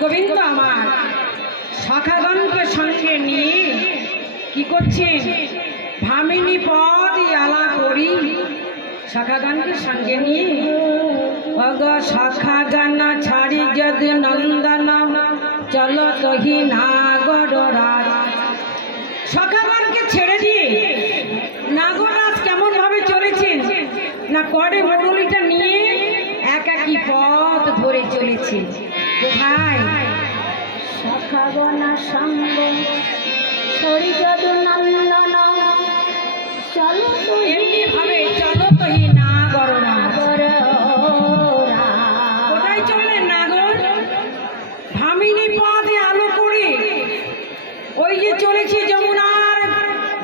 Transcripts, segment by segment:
গোবিন্দ আমার সখাগণকে সঙ্গে নিয়ে কি করছেন? ভামিনী পদ আলা করি সখাগণকে সঙ্গে নিয়ে অগ সখাগণ ছাড়ি যদি নন্দন চলো তহি নাগরাজ। সখাগণকে ছেড়ে দিয়ে নাগরাজ কেমন ভাবে চলেছেন না, করে মুরলিটা নিয়ে একাকী পথ ধরে চলেছে। কোথায়? সখাগণ সঙ্গ ছড়ি যদু নন্দন চলো তো এমনি ভাবে চলো তহি নাগরাজ। কোথায় চললেন নাগর? ভামিনী পথে আলো করে ওই যে চলেছে যমুনার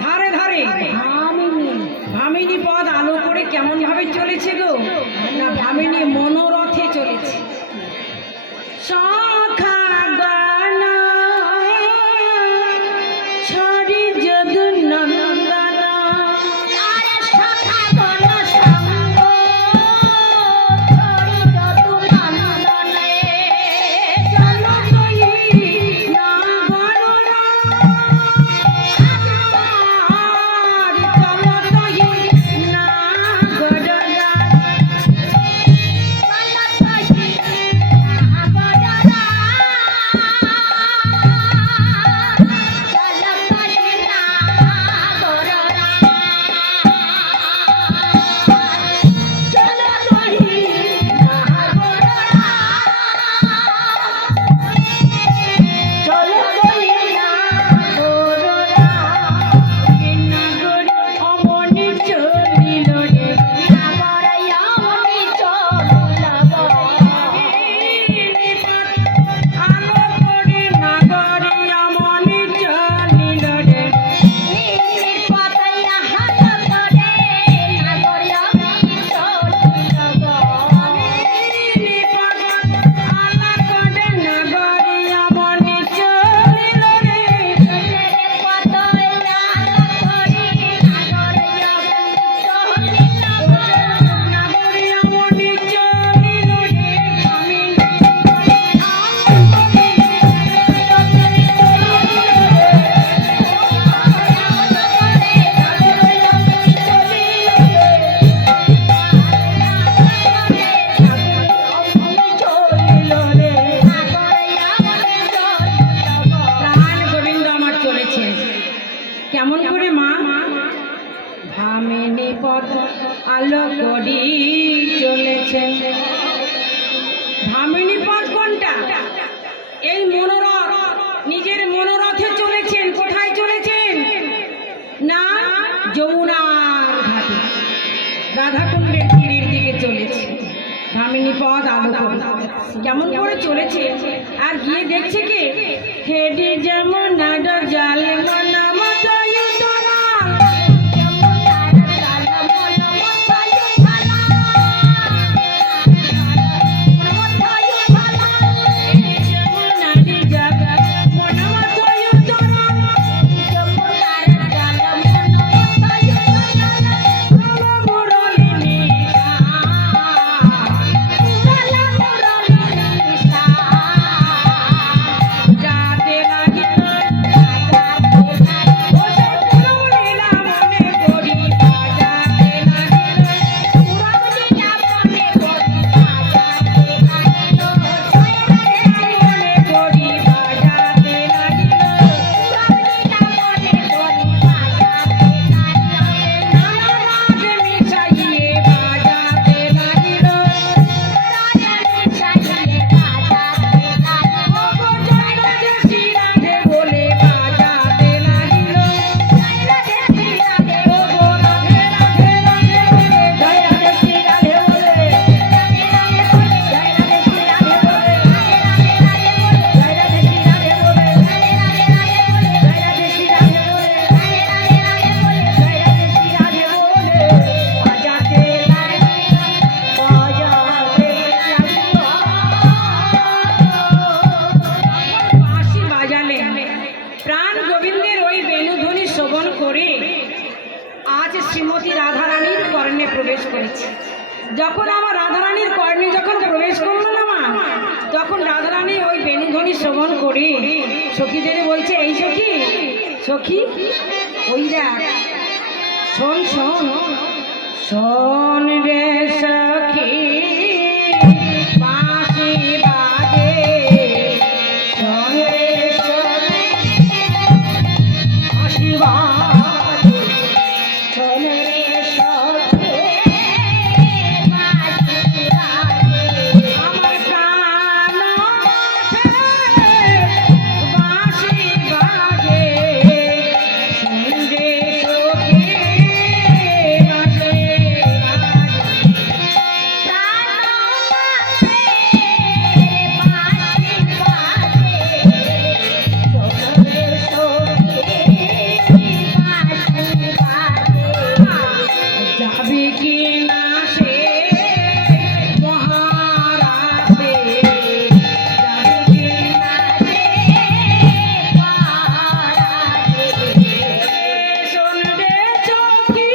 ধারে ধারে। ভামিনী পথ আলো করে কেমন ভাবে চলেছে গো না, ভামিনী মনোরথে চলেছে। সখাগণ ছড়ি যদু নন্দন কেমন করে মা? ভামিনী পথ আলো করি চলেছেন। ভামিনী পথ কোনটা? এই মনোরথ, নিজের মনোরথে চলেছেন। কোথায় চলেছেন না, যমুনার ঘাটে রাধাকুণ্ডের তীরের দিকে চলেছে। ভামিনী পথ আলো করি কেমন করে চলেছে, আর গিয়ে দেখছে কি হেডে যমুনার জল প্রবেশ করেছে। যখন আমার রাধারানীর কর্ণে যখন প্রবেশ করলো না মা, তখন রাধারানী ওই বেণুধ্বনি ধ্বনি শ্রবণ করে সখীদের বলছে, এই সখী সখী ওই দেখ, শোন শোন শোন রে সখী বাঁশি বাজে, শোন রে সখী বাঁশি বাজে, শোন রে সখী বাঁশি বাজে, আমার প্রাণনাথে বাঁশি বাজে, শোন রে সখী বাঁশি যাবে কি না সে মহারাজে, যাবে কি না সে মহারাজে, শোন রে সখী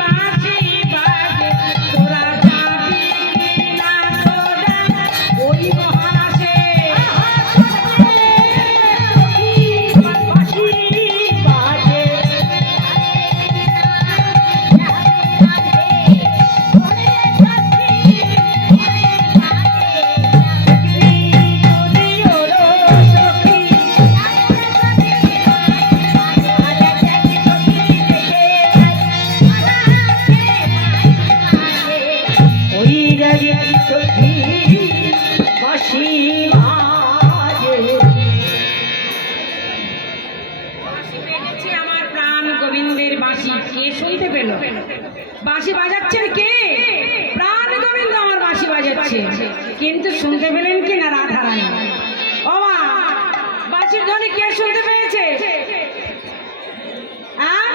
বাঁশি বাজে, তোরা যাবি কি না তোরা ওই মহারাজে, বাঁশি বাজে, ওই রাজে সখী বাঁশি বাজে। বাঁশি বেজেছে আমার প্রাণ গোবিন্দের বাঁশি, কে শুনতে পেল? বাঁশি বাজাচ্ছেন কে? প্রাণ গোবিন্দ আমার বাঁশি বাজাচ্ছে, কিন্তু শুনতে পেলেন কি না রাধা রানী? ও মা, বাঁশির ধ্বনি কে শুনতে পেয়েছে? হ্যাঁ,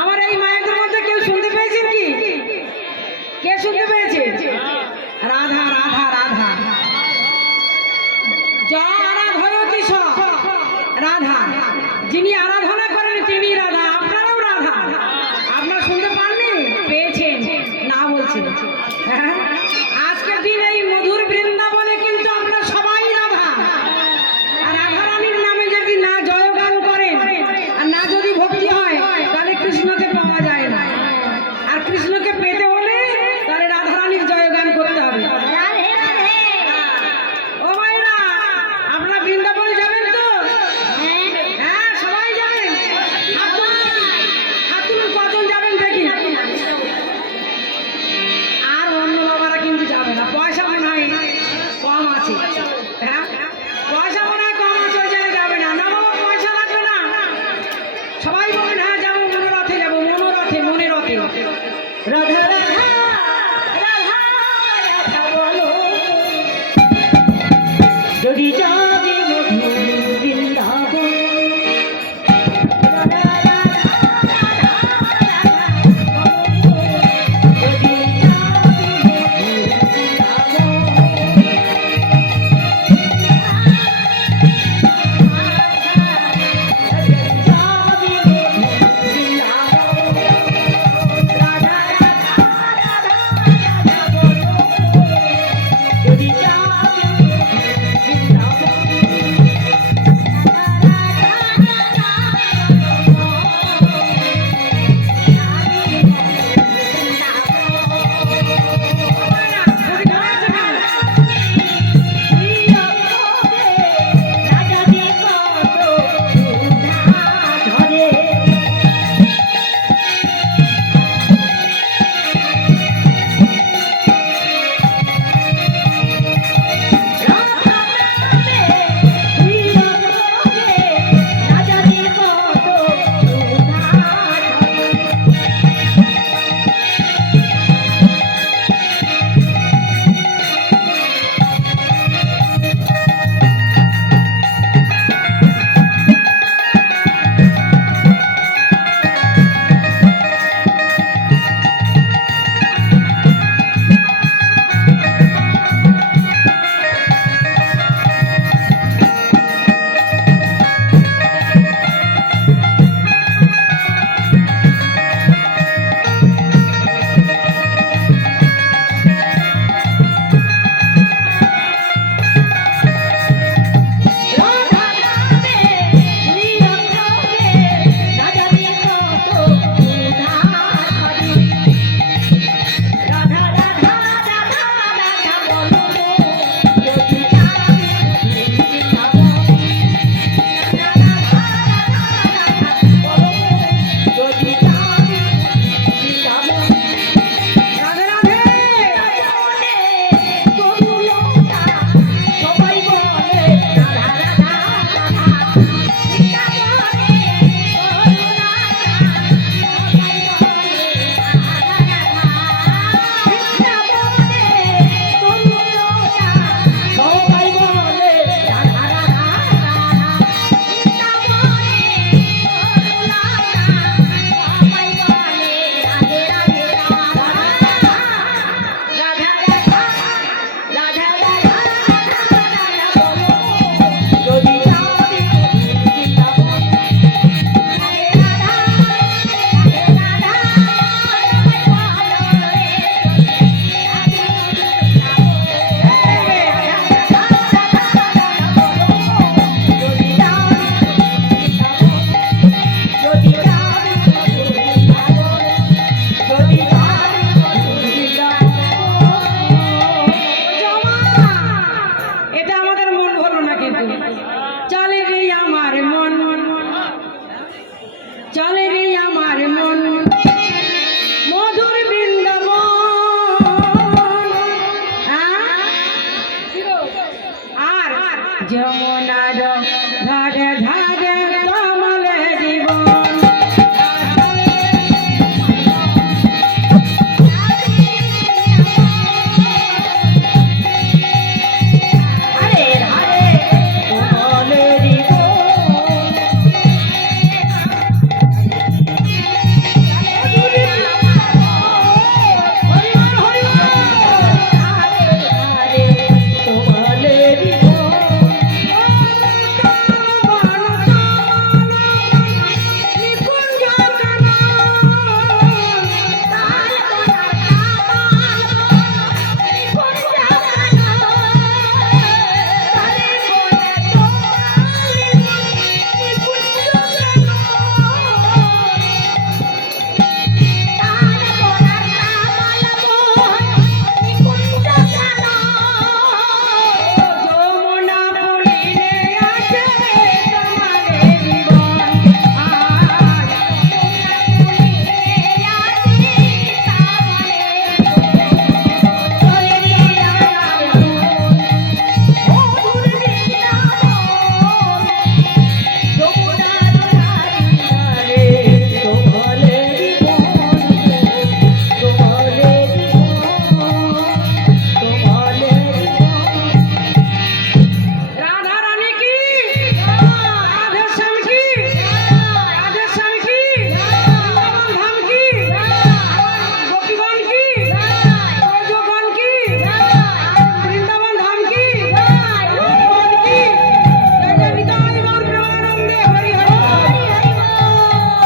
আমার এই মায়েদের মধ্যে কেউ শুনতে পেয়েছেন কি? কে শুনতে পেয়েছে? রাধা রাধা রাধা, আরাধয়তি স রাধা, যিনি আরাধনা করেন তিনি রাধা, আপনারাও রাধা। আপনারা শুনতে পাননি? পেয়েছেন না বলছেন? হ্যাঁ, আজকের দিন এই মধুর বৃন্দাবনে কিন্তু আমরা সবাই রাধা। আর রাধা রানীর নামে যদি না জয়গান করেন আর না যদি ভক্তি হয়, তাহলে কৃষ্ণকে পাওয়া যায় না। আর কৃষ্ণকে পেতে হলে তাহলে রাধা রানীর জয়গান করতে হবে। ও ভাইরা, আপনারা বৃন্দাবনে যাবেন তো? হ্যাঁ, সবাই যাবেন। হাত তুলুন, কজন যাবেন দেখি। আর অন্য বাবারা কিন্তু যাবে না, পয়সা মনে হয় কম আছে। হ্যাঁ, পয়সা মনে হয় কম আছে, ওই জায়গায় যাবে না। না বাবা, পয়সা লাগবে না। সবাই বলেন হ্যাঁ যাবো, মনোরথে যাবো, মনোরথে, মনে রথে। রাধা রাধা